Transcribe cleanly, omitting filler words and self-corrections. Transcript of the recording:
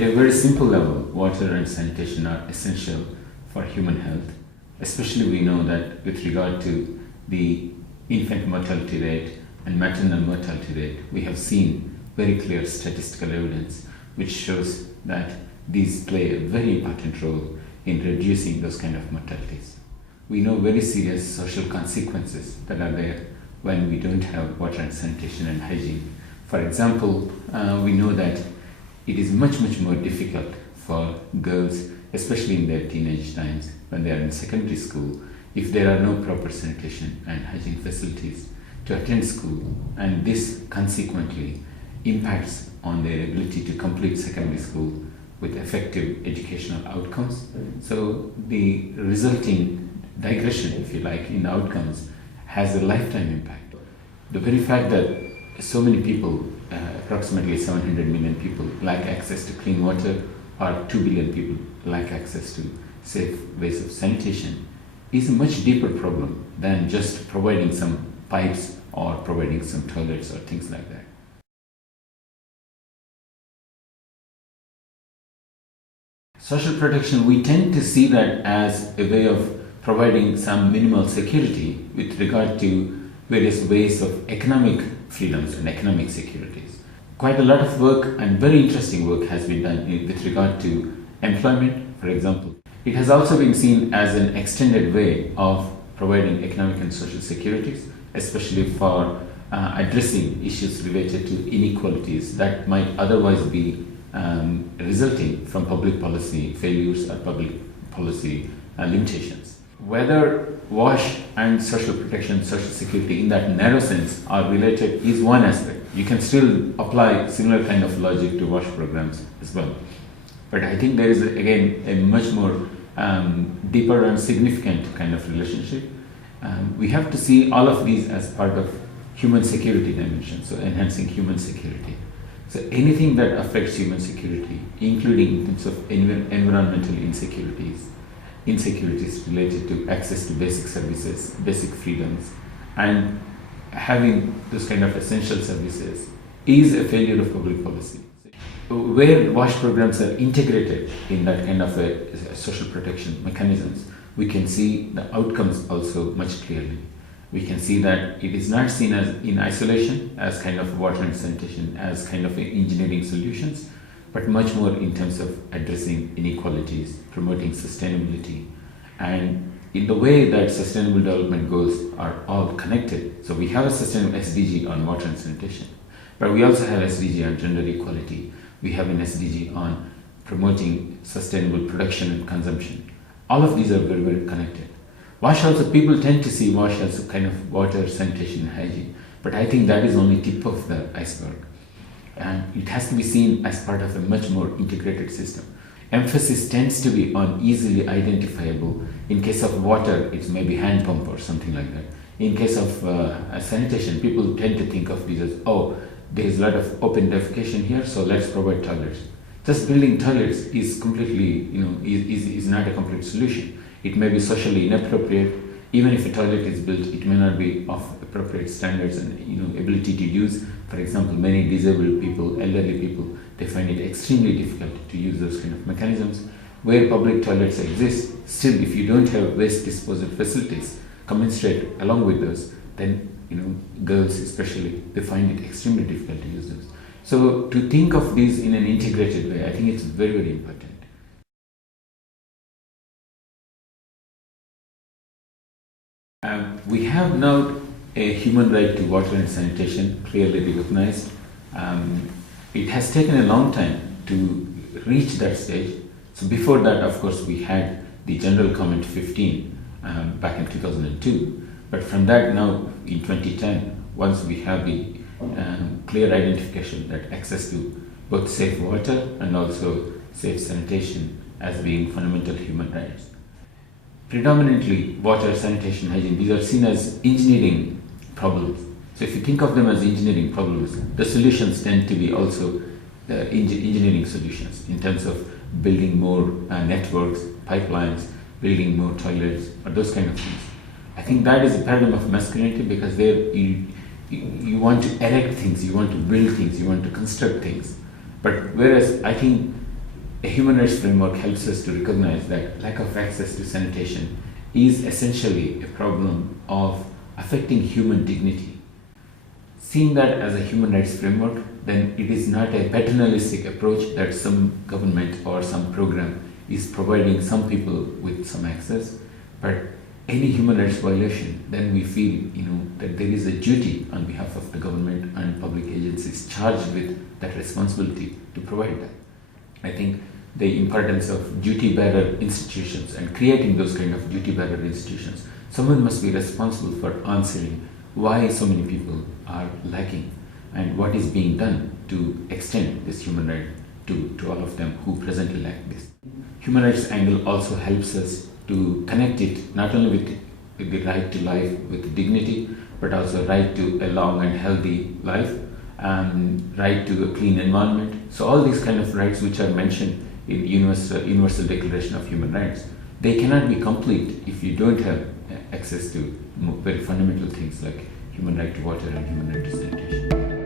At a very simple level, water and sanitation are essential for human health. Especially we know that with regard to the infant mortality rate and maternal mortality rate, we have seen very clear statistical evidence which shows that these play a very important role in reducing those kind of mortalities. We know very serious social consequences that are there when we don't have water and sanitation and hygiene. For example, we know that it is much more difficult for girls, especially in their teenage times when they are in secondary school, if there are no proper sanitation and hygiene facilities to attend school, and this consequently impacts on their ability to complete secondary school with effective educational outcomes. So the resulting digression, if you like, in outcomes has a lifetime impact. The very fact that so many people, approximately 700 million people, lack access to clean water, or 2 billion people lack access to safe ways of sanitation, is a much deeper problem than just providing some pipes or providing some toilets or things like that. Social protection, we tend to see that as a way of providing some minimal security with regard to various ways of economic freedoms and economic securities. Quite a lot of work and very interesting work has been done with regard to employment, for example. It has also been seen as an extended way of providing economic and social securities, especially for addressing issues related to inequalities that might otherwise be resulting from public policy failures or public policy limitations. Whether WASH and social protection, social security in that narrow sense are related is one aspect. You can still apply similar kind of logic to WASH programs as well. But I think there is, again, a much more deeper and significant kind of relationship. We have to see all of these as part of human security dimension, so enhancing human security. So anything that affects human security, including in terms of environmental insecurities related to access to basic services, basic freedoms, and having those kind of essential services, is a failure of public policy. Where WASH programs are integrated in that kind of a social protection mechanisms, we can see the outcomes also much clearly. We can see that it is not seen as in isolation, as kind of water and sanitation, as kind of engineering solutions, but much more in terms of addressing inequalities, promoting sustainability, and in the way that sustainable development goals are all connected. So we have a sustainable SDG on water and sanitation, but we also have SDG on gender equality. We have an SDG on promoting sustainable production and consumption. All of these are very connected. WASH also, people tend to see WASH as a kind of water, sanitation, and hygiene, but I think that is only tip of the iceberg. And it has to be seen as part of a much more integrated system. Emphasis tends to be on easily identifiable. In case of water, it's maybe hand pump or something like that. In case of sanitation, people tend to think of these as, oh, there is a lot of open defecation here, so let's provide toilets. Just building toilets is completely, is not a complete solution. It may be socially inappropriate. Even if a toilet is built, it may not be of appropriate standards and ability to use. For example, many disabled people, elderly people, they find it extremely difficult to use those kind of mechanisms. Where public toilets exist, still if you don't have waste disposal facilities commensurate along with those, then girls especially, they find it extremely difficult to use those. So to think of these in an integrated way, I think it's very important. We have now a human right to water and sanitation clearly recognized. It has taken a long time to reach that stage. So before that, of course, we had the General Comment 15 back in 2002. But from that now, in 2010, once we have the clear identification that access to both safe water and also safe sanitation as being fundamental human rights. Predominantly, water, sanitation, hygiene, these are seen as engineering problems. So if you think of them as engineering problems, the solutions tend to be also engineering solutions in terms of building more networks, pipelines, building more toilets, or those kind of things. I think that is a paradigm of masculinity, because there you want to erect things, you want to build things, you want to construct things. But whereas I think A human rights framework helps us to recognize that lack of access to sanitation is essentially a problem of affecting human dignity. Seeing that as a human rights framework, then it is not a paternalistic approach that some government or some program is providing some people with some access, but any human rights violation, then we feel that there is a duty on behalf of the government and public agencies charged with that responsibility to provide that. I think the importance of duty bearer institutions and creating those kind of duty bearer institutions, someone must be responsible for answering why so many people are lacking and what is being done to extend this human right to all of them who presently lack this. Human rights angle also helps us to connect it not only with the right to life with dignity, but also right to a long and healthy life, and right to a clean environment. So all these kind of rights which are mentioned in Universal Declaration of Human Rights, they cannot be complete if you don't have access to very fundamental things like human right to water and human right to sanitation.